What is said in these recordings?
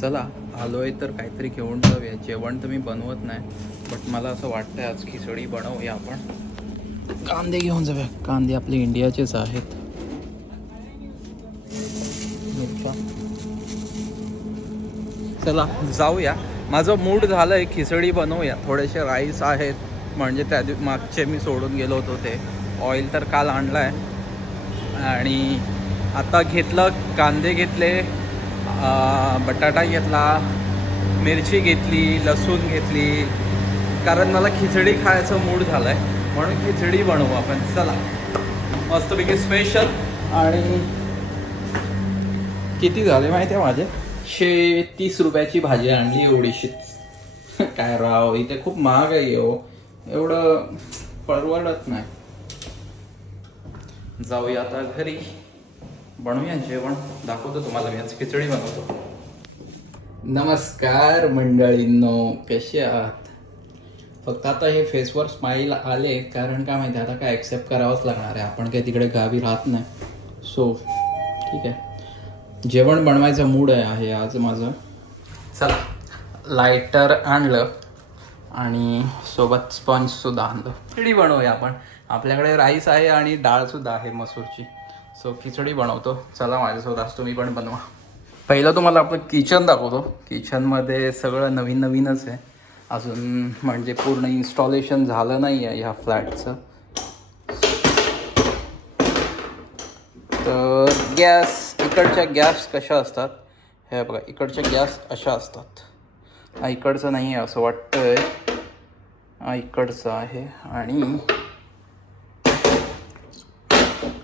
चला आलोय तर काहीतरी घेऊन जाऊया. जेवण तर मी बनवत नाही बट मला असं वाटतंय आज खिचडी बनवूया आपण. कांदे घेऊन जाऊया. कांदे आपले इंडियाचेच आहेत. चला जाऊया. माझं मूड झालंय खिचडी बनवूया. थोडेसे राईस आहेत. म्हणजे त्या दिव मागचे मी सोडून गेलो होतो ते. ऑइल तर काल आणलाय. आणि आता घेतलं कांदे घेतले बटाटा घेतला मिरची घेतली लसूण घेतली. कारण मला खिचडी खायचं मूड झालं आहे म्हणून खिचडी बनवू आपण. चला. मस्तपैकी स्पेशल आणि किती झाले माहिती आहे माझे? शे तीस रुपयाची भाजी आणली एवढीशीच काय राव इथे खूप महाग आहे हो. एवढं परवडत नाही. जाऊया. आता घरी बनवूया जेवण. दाखवतो तुम्हाला मी आज खिचडी बनवतो. नमस्कार मंडळींनो कसे आहात? फक्त आता हे फेसवर स्माईल आले कारण काय माहिती आता काय ॲक्सेप्ट करावंच लागणार आहे. आपण काही तिकडे गावी राहत नाही. सो ठीक आहे. जेवण बनवायचा मूड आहे आज माझं. चला लायटर आणलं आणि सोबत स्पंजसुद्धा आणलं. खिचडी बनवूया आपण. आपल्याकडे राईस आहे आणि डाळसुद्धा आहे मसूरची. सो खिचडी बनवतो. चला माझ्यासोबत आज तुम्ही पण बनवा. पहिलं तुम्हाला आपलं किचन दाखवतो. किचनमध्ये सगळं नवीन नवीनच आहे. अजून म्हणजे पूर्ण इन्स्टॉलेशन झालं नाही आहे ह्या फ्लॅटचं. तर गॅस इकडच्या गॅस कशा असतात? हे बघा इकडच्या गॅस अशा असतात. हा इकडचं नाही आहे असं वाटतं हा इकडचं आहे आणि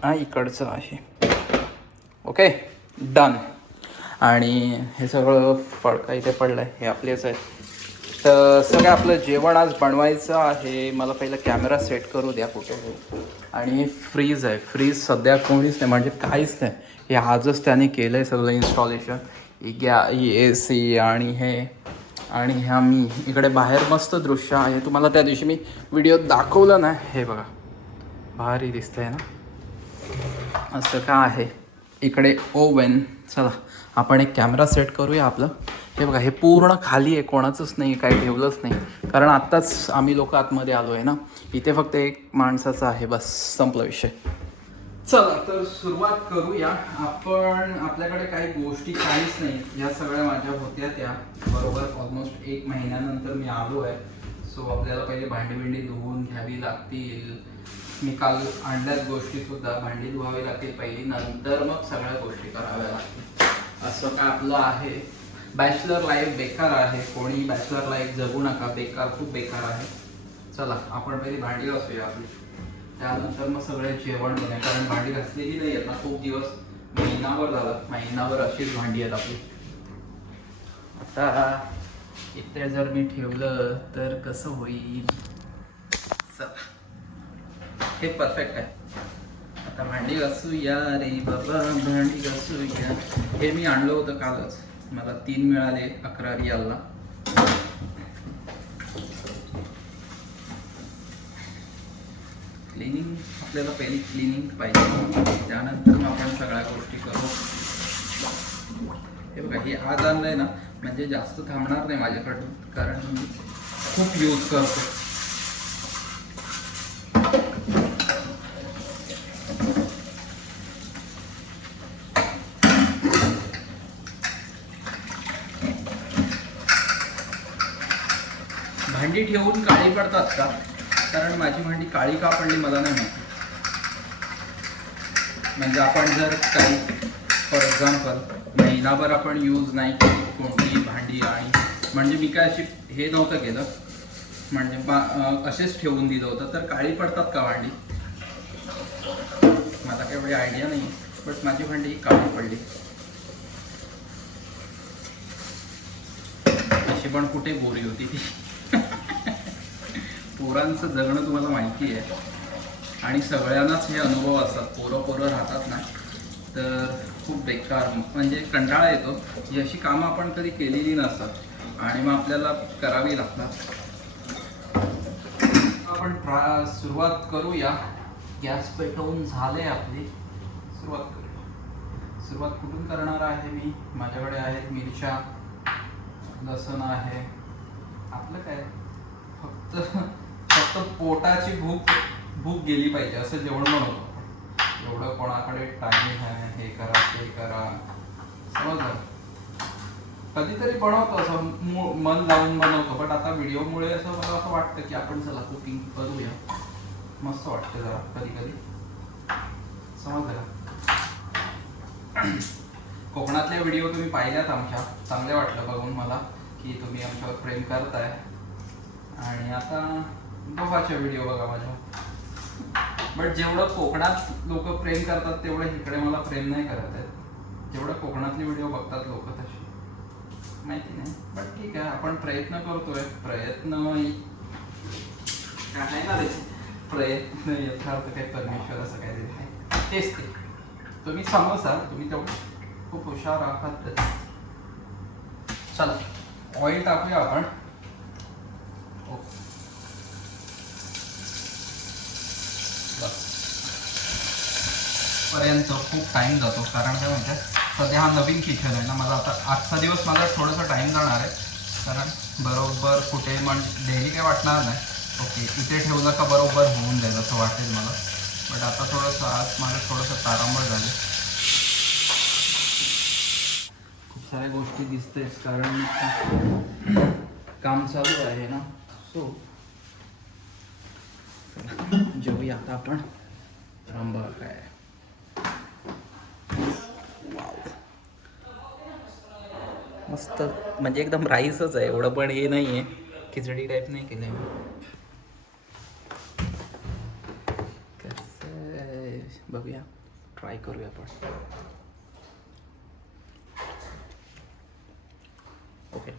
हा इकडचं आहे. ओके डन आणि हे सगळं फडका इथे पडलं आहे हे आपलेच आहे तर सगळं आपलं जेवण आज बनवायचं आहे. मला पहिलं कॅमेरा सेट करू द्या कुठे आणि फ्रीज आहे. फ्रीज सध्या कोणीच नाही म्हणजे काहीच नाही. हे आजच त्याने केलं आहे सगळं इन्स्टॉलेशन गॅ ए सी आणि हे. आणि ह्या मी इकडे बाहेर मस्त दृश्य आहे. तुम्हाला त्या दिवशी मी व्हिडिओ दाखवलं ना हे बघा. भारी दिसतंय ना? असं का आहे? इकडे ओवन चला आपण एक कॅमेरा सेट करूया आपलं. हे बघा हे पूर्ण खाली आहे कोणाचंच नाही काही ठेवलंच नाही. कारण आत्ताच आम्ही लोक आतमध्ये आलो आहे ना. इथे फक्त एक माणसाचं आहे बस संपला विषय. चला तर सुरुवात करूया. आपण आपल्याकडे काही गोष्टी काहीच नाही. या सगळ्या माझ्या होत्या त्या. बरोबर ऑलमोस्ट एक महिन्यानंतर मी आलो आहे सो आपल्याला पहिले भांडी भिंडी धुवून घ्यावी लागतील. मी काल आणल्याच गोष्टी सुद्धा भांडी धुवावी लागतील पहिली नंतर मग सगळ्या गोष्टी कराव्या लागतील. असं काय आपलं आहे. बॅचलर लाईफ बेकार आहे. कोणी बॅचलर लाईफ जगू नका. बेकार खूप बेकार आहे. चला आपण पहिली भांडी घासूया आपली. त्यानंतर मग सगळे जेवण बनवूया. कारण भांडी घासलेली नाही आहेत ना खूप दिवस. महिनाभर झाला. महिनाभर अशीच भांडी आहेत आपली. आता इथे जर मी ठेवलं तर कसं होईल? हे परफेक्ट आहे. आता भांडी घासूया रे बाबा भांडी घासूया हे मी आणलं होतं कालच. मला तीन मिळाले अकरा रियालला. क्लिनिंग आपल्याला पहिली क्लिनिंग पाहिजे. त्यानंतर मग आपण सगळ्या गोष्टी करू. हे बघा हे आज आहे ना म्हणजे जास्त थांबणार नाही माझ्याकडून कारण मी खूप यूज करतो भांडी ठेवून काळी पडतात का? कारण माझी भांडी काळी का पडली मला नाही माहिती. म्हणजे आपण जर काही फॉर एक्झाम्पल महिनाभर आपण यूज नाही केली कोणतीही भांडी आणि म्हणजे मी काय अशी हे नव्हतं केलं. म्हणजे बा असेच ठेवून दिलं होतं. तर काळी पडतात का भांडी? मला काही एवढी आयडिया नाही बट माझी भांडी काळी पडली. अशी पण कुठे बोरी होती ती. पोरांचं जगणं तुम्हाला माहिती आहे. आणि सगळ्यांनाच हे अनुभव असतात. पोरं पोरं राहतात ना. तर खूप बेकार. म्हणजे कंटाळा येतो. ही अशी कामं आपण कधी केलेली नसतात. आणि मग आपल्याला करावी लागतात. आपण ट्रा सुरुवात करूया. गॅस पेटवून झाले आपली. सुरुवात करूया. सुरुवात कुठून करणार आहे मी? माझ्याकडे आहेत मिरच्या लसण आहे. आपलं काय? फक्त फक्त पोटाची भूक भूक गेली पाहिजे असं जेवण बनवतो. एवढं कोणाकडे टाइम आहे हे करा ते करा. समजलं? कधीतरी बनवतो असं मन लावून बनवतो बट आता व्हिडिओमुळे असं मला असं वाटतं की आपण चला कुकिंग करूया. मस्त वाटतं जरा कधी कधी समजलं? कोकणातले व्हिडिओ तुम्ही पाहिल्यात आमच्या. चांगले वाटलं बघून मला की तुम्ही आमच्यावर प्रेम करताय. आणि आता दोघाचे व्हिडिओ बघा माझ्या. बट जेवढं कोकणात लोक प्रेम करतात तेवढं इकडे मला प्रेम नाही करत आहेत. जेवढं कोकणातले व्हिडिओ बघतात लोक तशी माहिती नाही. बट ठीक आहे आपण प्रयत्न करतोय. प्रयत्न काय आहे ना रे? प्रयत्न यथार्थ काही परमेश्वर असं काहीतरी आहे. तेच ते. तुम्ही समजा तुम्ही तेवढं खूप हुशार आहात. चला ऑइल टाकूया आपण. ओके. पर्यंत खूप टाइम जातो. कारण काय म्हणतात सध्या हा नवीन किचन आहे ना माझा आता आजचा दिवस माझा थोडंसं टाइम जाणार आहे. कारण बरोबर कुठे मग डेली काय वाटणार नाही. ओके इथे ठेवलं का बरोबर होऊन जाईल असं वाटेल मला. बट आता थोडंसं आज माझं थोडंसं तारांबळ झालं. खूप साऱ्या गोष्टी दिसतेच कारण काम चालू आहे ना. सो जेवूया आता आपण. रामबा काय मस्त म्हणजे एकदम राईसच आहे एवढं पण हे नाही आहे खिचडी टाईप नाही केलं कसं? आहे? बघूया. ट्राय करूया आपण ओके